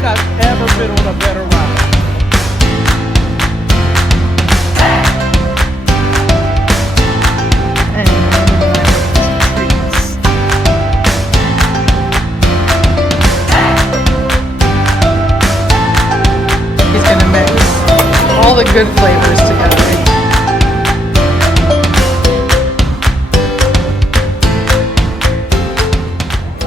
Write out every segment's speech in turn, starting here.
think I've ever been on a better ride. He's gonna mix all the good flavors together.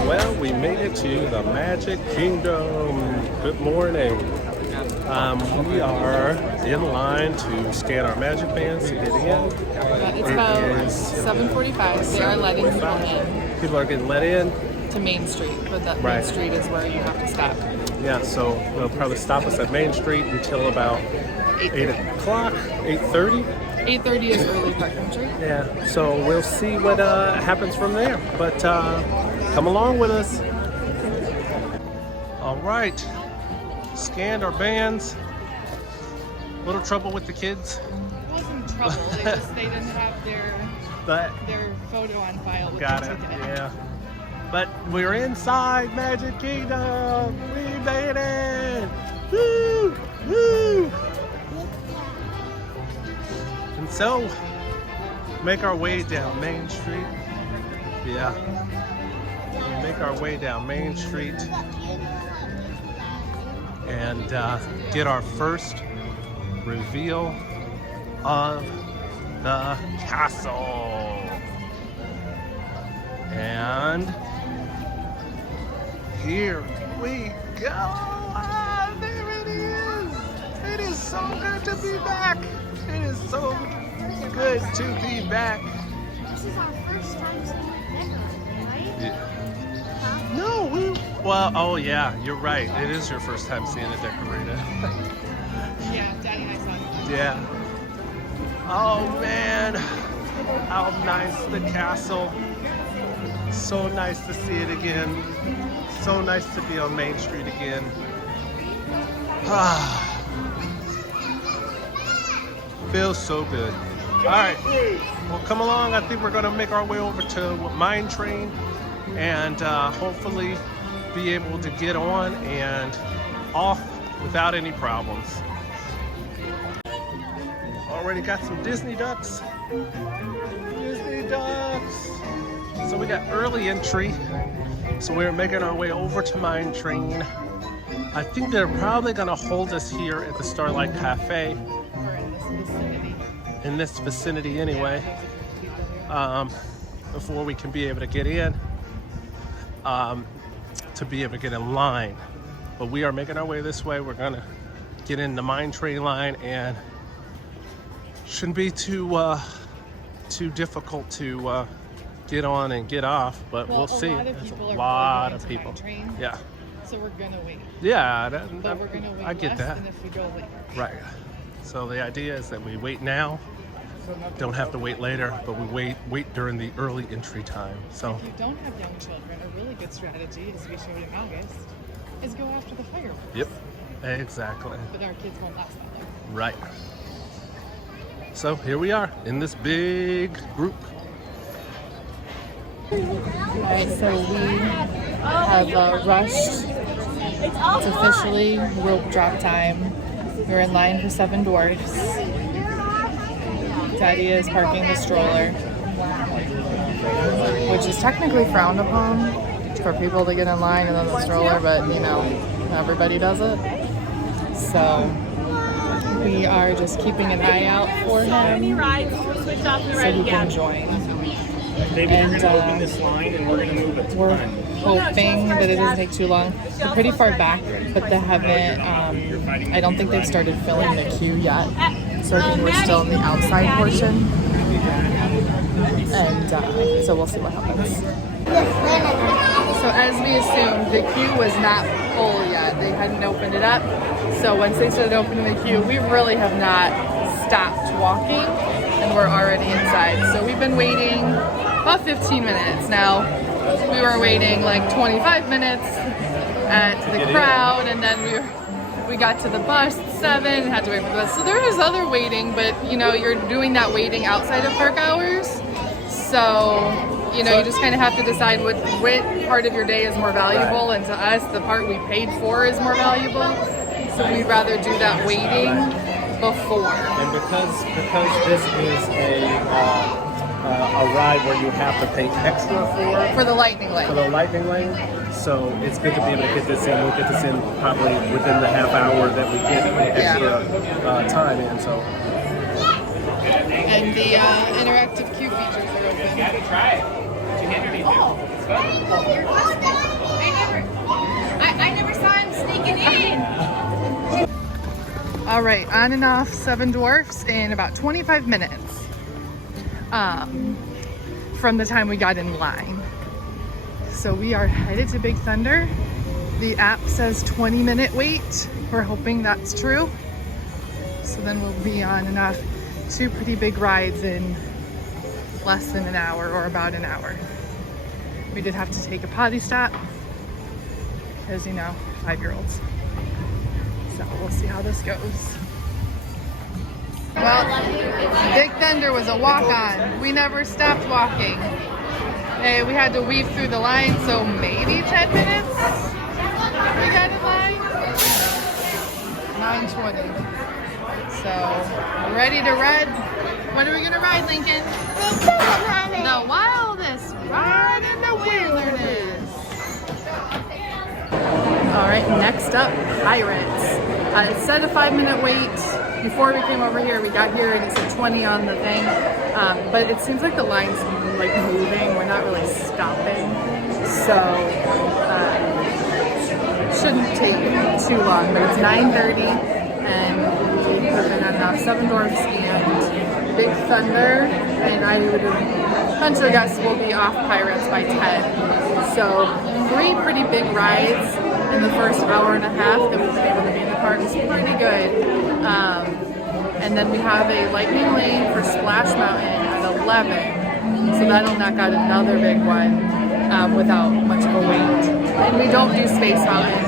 Well, we made it to the Magic Kingdom. Good morning. We are in line to scan our Magic Bands to get in. It's about 7:45. They are letting people in People are getting let in. to Main Street, but that Right. Main Street is where you have to stop. Yeah, so they'll probably stop us at Main Street until about 8 o'clock, 8:30. 8:30 is early park entry. Yeah, so we'll see what happens from there. But come along with us. All right, scanned our bands. Little trouble with the kids. It wasn't trouble. They didn't have But their photo on file with got their it, ticket. yeah. But we're inside Magic Kingdom. We made it. Woo, woo. And so, make our way down Main Street. Yeah. We make our way down Main Street and get our first reveal of the castle. And here we go. Ah, there it is. It is so good to be back. It is so good to be back. This is our first time seeing it decorated, right? No, well, oh yeah, you're right. It is your first time seeing it decorated. Yeah, Daddy and I saw it. Yeah. Oh man, how nice the castle. So nice to see it again. So nice to be on Main Street again. Ah. Feels so good. All right, well, come along. I think we're gonna make our way over to Mine Train and hopefully be able to get on and off without any problems. Already got some Disney ducks. Disney ducks. So we got early entry. So we're making our way over to Mine Train. I think they're probably gonna hold us here at the Starlight Cafe. Or in this vicinity. In this vicinity anyway. Before we can be able to get in. To be able to get in line. But we are making our way this way. We're gonna get in the Mine Train line and shouldn't be too difficult to get on and get off, but Well, we'll see. A lot of There's people a are lot going of to people. Mine Train, Yeah, so we're gonna wait. yeah. But we're gonna wait I get less that. than if we go later. Right. So the idea is that we wait now, don't have to wait later, but we wait during the early entry time. So If you don't have young children, a really good strategy, as we showed in August, is go after the fireworks. yep, exactly. But our kids won't last that long. Right. So here we are in this big group. Alright, so we have rushed. It's officially rope drop time. We're in line for Seven Dwarfs. Daddy is parking the stroller, which is technically frowned upon for people to get in line and then the stroller, but you know, everybody does it. So we are just keeping an eye out for him so he can join. And we're hoping that it doesn't take too long. We're pretty far back, but they haven't, I don't think they've started filling the queue yet. So I think we're still in the outside portion. And so we'll see what happens. So as we assumed, the queue was not full yet. They hadn't opened it up. So once they started opening the queue, we really have not stopped walking and we're already inside. So we've been waiting about 15 minutes now. We were waiting like 25 minutes at the crowd and then we got to the bus at 7 and had to wait for the bus. So there is other waiting, but you know, you're doing that waiting outside of park hours. So you know, you just kind of have to decide what part of your day is more valuable. And to us, the part we paid for is more valuable. So we'd rather do that waiting before. And because this is a ride where you have to pay extra For the lightning lane. for the lightning lane, so it's good to be able to get this in. We'll get this in probably within the half hour that we get the extra time in. So. And the interactive queue features are open. You gotta try it. You can't beat it. I never saw him sneaking in. All right, on and off Seven Dwarfs in about 25 minutes from the time we got in line. So we are headed to Big Thunder. The app says 20-minute wait. We're hoping that's true. So then we'll be on and off 2 pretty big rides in less than an hour or about an hour. We did have to take a potty stop because, you know, 5-year-olds. So we'll see how this goes. Well, Big Thunder was a walk-on. We never stopped walking. Hey, we had to weave through the line, so maybe 10 minutes we got in line. 9:20. So, we're ready to ride. What are we gonna ride, Lincoln? The wildest ride in the wilderness. All right, next up, Pirates. It said a 5-minute wait. Before we came over here, we got here and it said 20 on the thing. But it seems like the line's like moving. We're not really stopping. So it shouldn't take too long, but it's 9:30 and we have been on Seven Dwarfs and Big Thunder. And I would eventually guess we'll be off Pirates by 10. So 3 pretty big rides in the first hour and a half that we've been able to be in the park. It's pretty good. And then we have a lightning lane for Splash Mountain at 11. So that'll knock out another big one without much of a wait. And we don't do Space Mountain.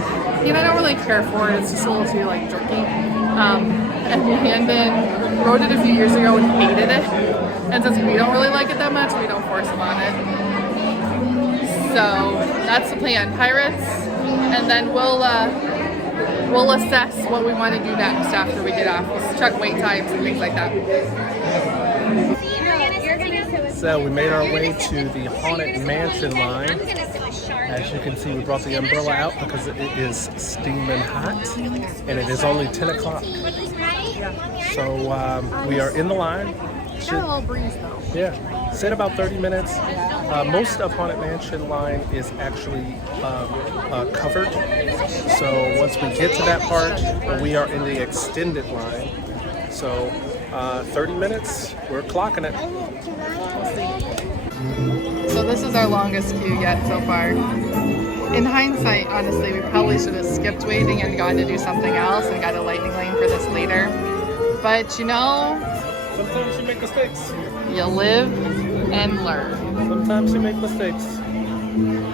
You know, I don't really care for it. It's just a little too like jerky. And Landon rode it a few years ago and hated it. And since we don't really like it that much, we don't force him on it. So that's the plan. Pirates. And then we'll assess what we want to do next after we get off. We'll check wait times and things like that. So we made our way to the Haunted Mansion line. As you can see, we brought the umbrella out because it is steaming hot and it is only 10 o'clock. So we are in the line. Got a little breeze though. Yeah, said about 30 minutes. Most of Haunted Mansion line is actually covered. So once we get to that part, we are in the extended line. So 30 minutes, we're clocking it. So this is our longest queue yet so far. In hindsight, honestly, we probably should have skipped waiting and gone to do something else and got a lightning lane for this later. But you know, Sometimes you make mistakes. you live and learn. Sometimes you make mistakes.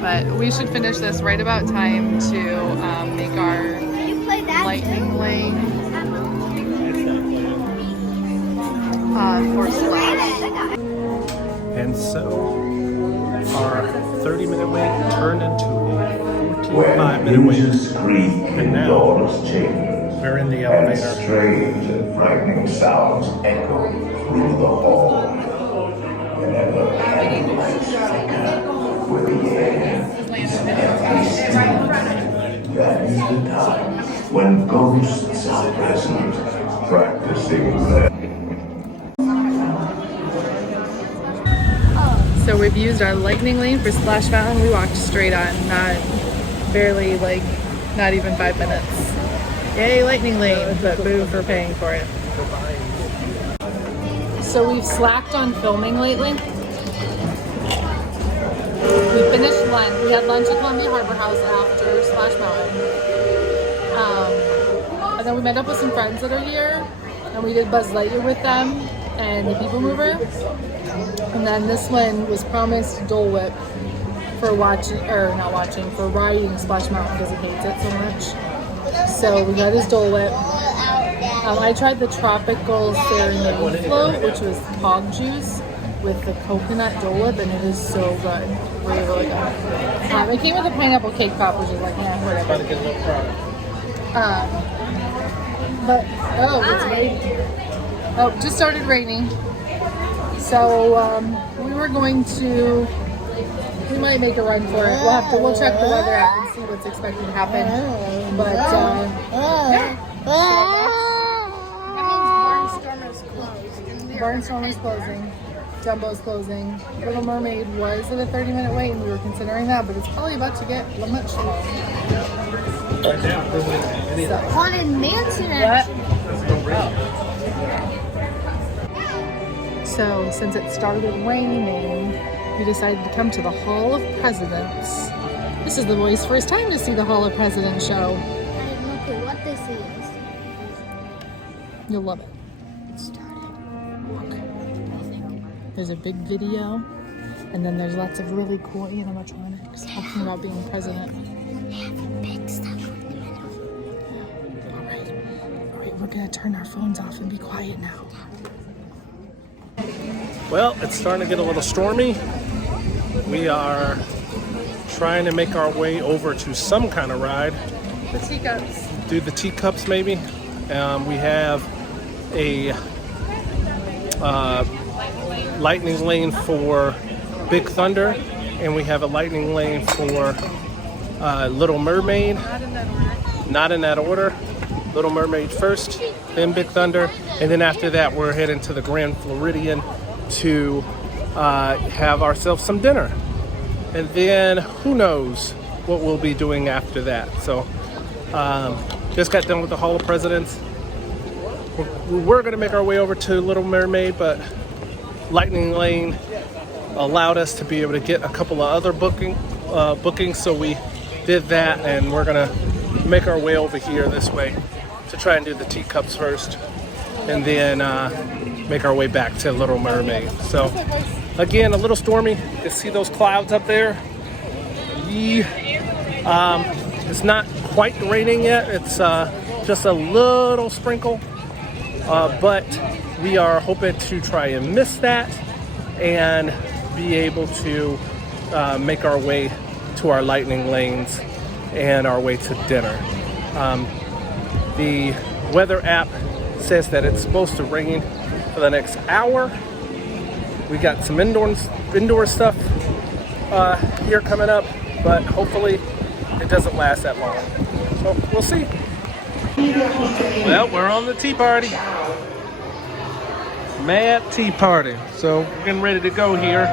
But we should finish this right about time to make our lightning lane for Splash. And so our 30-minute wait turned into a 45-minute wait. And now we're in the elevator. Strange and frightening sounds echo through the hall. Whenever candlelights flicker with the air is heavily steaming, that is the time when ghosts are present, practicing their. So we've used our lightning lane for Splash Mountain. We walked straight on, not even 5 minutes. Yay, lightning lane, but boo for paying for it. So we've slacked on filming lately. We finished lunch. We had lunch at Columbia Harbor House after Splash Mountain. And then we met up with some friends that are here, and we did Buzz Lightyear with them and the People Mover. And then this one was promised Dole Whip for for riding Splash Mountain because he hates it so much. So we got his Dole Whip. I tried the Tropical Serenade float, which was hog juice. with the coconut Dole Whip, and it is so good. Really, really good. It came with a pineapple cake pop, which is like, yeah, whatever. Trying to get a little product. But, oh, it's raining. Oh, it just started raining. So, we were going to, we might make a run for it. We'll check the weather app and see what's expected to happen. But, yeah. That means Barnstormer's closed. Barnstormer's closing. Jumbo's closing. Little Mermaid was at a 30-minute wait, and we were considering that, but it's probably about to get much smaller. Right now, it doesn't have any of that. Haunted Mansion What? action. There's no rain. So, since it started raining, we decided to come to the Hall of Presidents. This is the boys' first time to see the Hall of Presidents show. I have no clue what this is. You'll love it. It started. Look. There's a big video, and then there's lots of really cool animatronics talking about being president. Big stuff in the middle. All right, we're gonna turn our phones off and be quiet now. Well, it's starting to get a little stormy. We are trying to make our way over to some kind of ride. The teacups. Do the teacups maybe. We have a lightning lane for Big Thunder, and we have a lightning lane for Little Mermaid. Not in that order. Little Mermaid first, then Big Thunder, and then after that we're heading to the Grand Floridian to have ourselves some dinner. And then who knows what we'll be doing after that. So just got done with the Hall of Presidents. We're going to make our way over to Little Mermaid, but Lightning Lane allowed us to be able to get a couple of other bookings, so we did that, and we're going to make our way over here this way to try and do the teacups first, and then make our way back to Little Mermaid. So again, a little stormy. You can see those clouds up there. It's not quite raining yet. It's just a little sprinkle, but we are hoping to try and miss that and be able to make our way to our lightning lanes and our way to dinner. The weather app says that it's supposed to rain for the next hour. We got some indoor stuff here coming up, but hopefully it doesn't last that long. So we'll see. Well, we're on the tea party. Mad tea party. So we're getting ready to go here.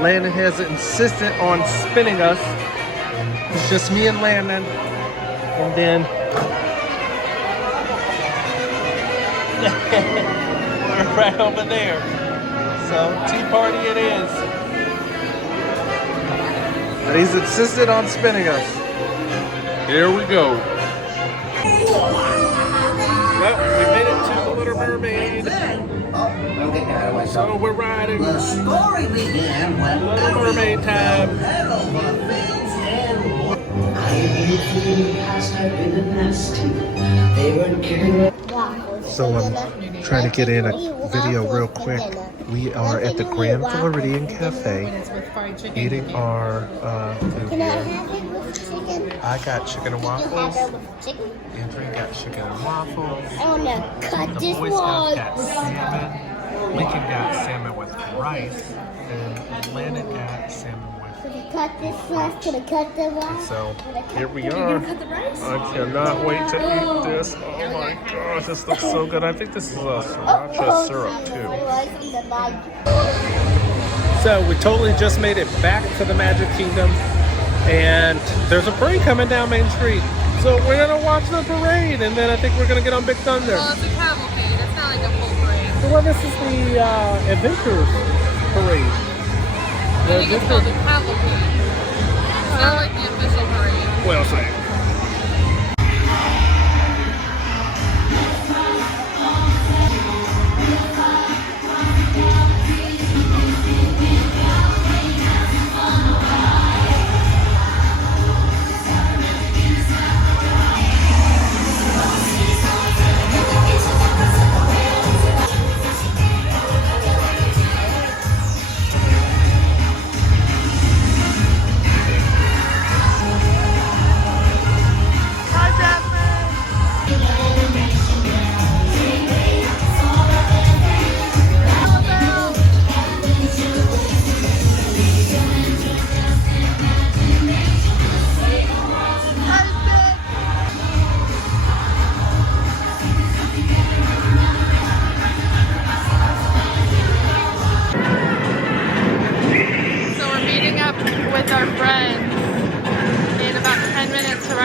Landon has insisted on spinning us. It's just me and Landon. And then we're right over there. So tea party it is. But he's insisted on spinning us. Here we go. Well, we made it to the Little Mermaid. So we're riding. The story began when Little Mermaid time. So I'm trying to get in a video real quick. We are at the Grand Floridian Cafe eating our food Can I here. have it with chicken? I got chicken and You have waffles. it with chicken? Andrea got chicken and waffles. I wanna cut The this boys one. got salmon. Lincoln got salmon with rice. And Landon got salmon with. Can I cut this rice? Can I cut the rice? So here we are. I cannot wait to eat this. Oh my gosh, this looks so good. I think this is a sriracha syrup too. So we totally just made it back to the Magic Kingdom, and there's a parade coming down Main Street. So we're gonna watch the parade, and then I think we're gonna get on Big Thunder. Well, it's a cavalcade. It's not like a full parade. Well, this is the Adventure Parade. I think it's called a cavalcade. It's not like the official parade. Well said.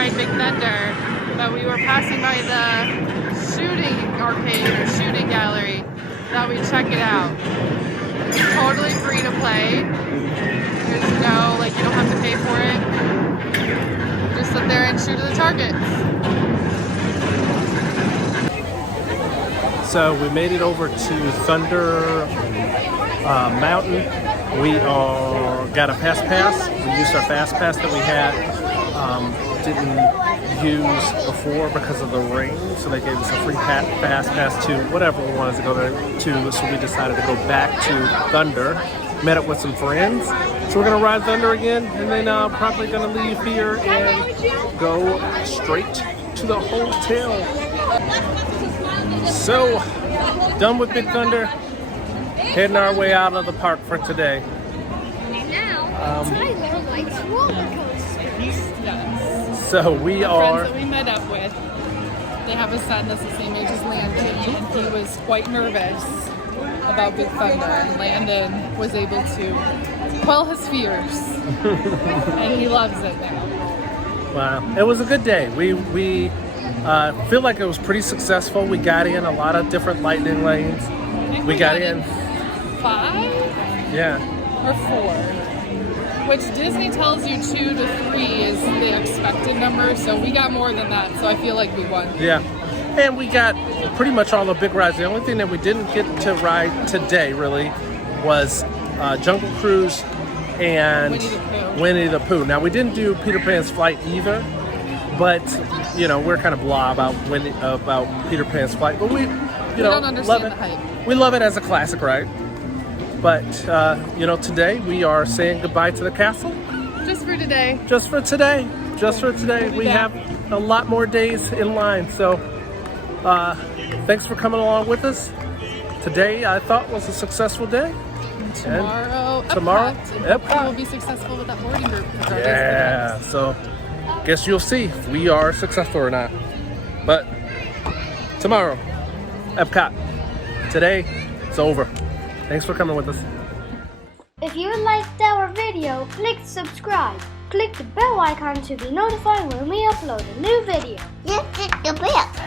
ride Big Thunder, but we were passing by the shooting arcade or shooting gallery. Thought we'd check it out. It's totally free to play. There's no, like, you don't have to pay for it. Just sit there and shoot at the targets. So we made it over to Thunder Mountain. We got a fast pass. We used our fast pass that we had. Didn't use before because of the rain, so they gave us a free fast pass to whatever we wanted to go there to. So we decided to go back to Thunder. Met up with some friends. So we're gonna ride Thunder again, and then probably gonna leave here and go straight to the hotel. So, done with Big Thunder, heading our way out of the park for today. Now, Tyler likes roller coasters. Yes. So we The are, friends that we met up with, they have a son that's the same age as Landon, and he was quite nervous about Big Thunder, and Landon was able to quell his fears, and he loves it now. wow, it was a good day. We feel like it was pretty successful. We got in a lot of different lightning lanes. I think We got in, 5 yeah. or 4, which Disney tells you 2 to 3 is the expected number, so we got more than that, so I feel like we won. Yeah, and we got pretty much all the big rides. The only thing that we didn't get to ride today really was Jungle Cruise and Winnie the Pooh. Winnie the Pooh. Now we didn't do Peter Pan's Flight either, but you know we're kind of blah about Peter Pan's Flight. But we don't love understand it. the hype. We love it as a classic ride. But today we are saying goodbye to the castle. Just for today. Just for today. Just for today. We back. have a lot more days in line. So thanks for coming along with us. Today I thought was a successful day. Tomorrow, Epcot. Epcot will be successful with that boarding group. Because our Yeah. So guess you'll see if we are successful or not. But tomorrow, Epcot. Today, it's over. Thanks for coming with us. If you liked our video, click subscribe. Click the bell icon to be notified when we upload a new video. Yes, it's the best.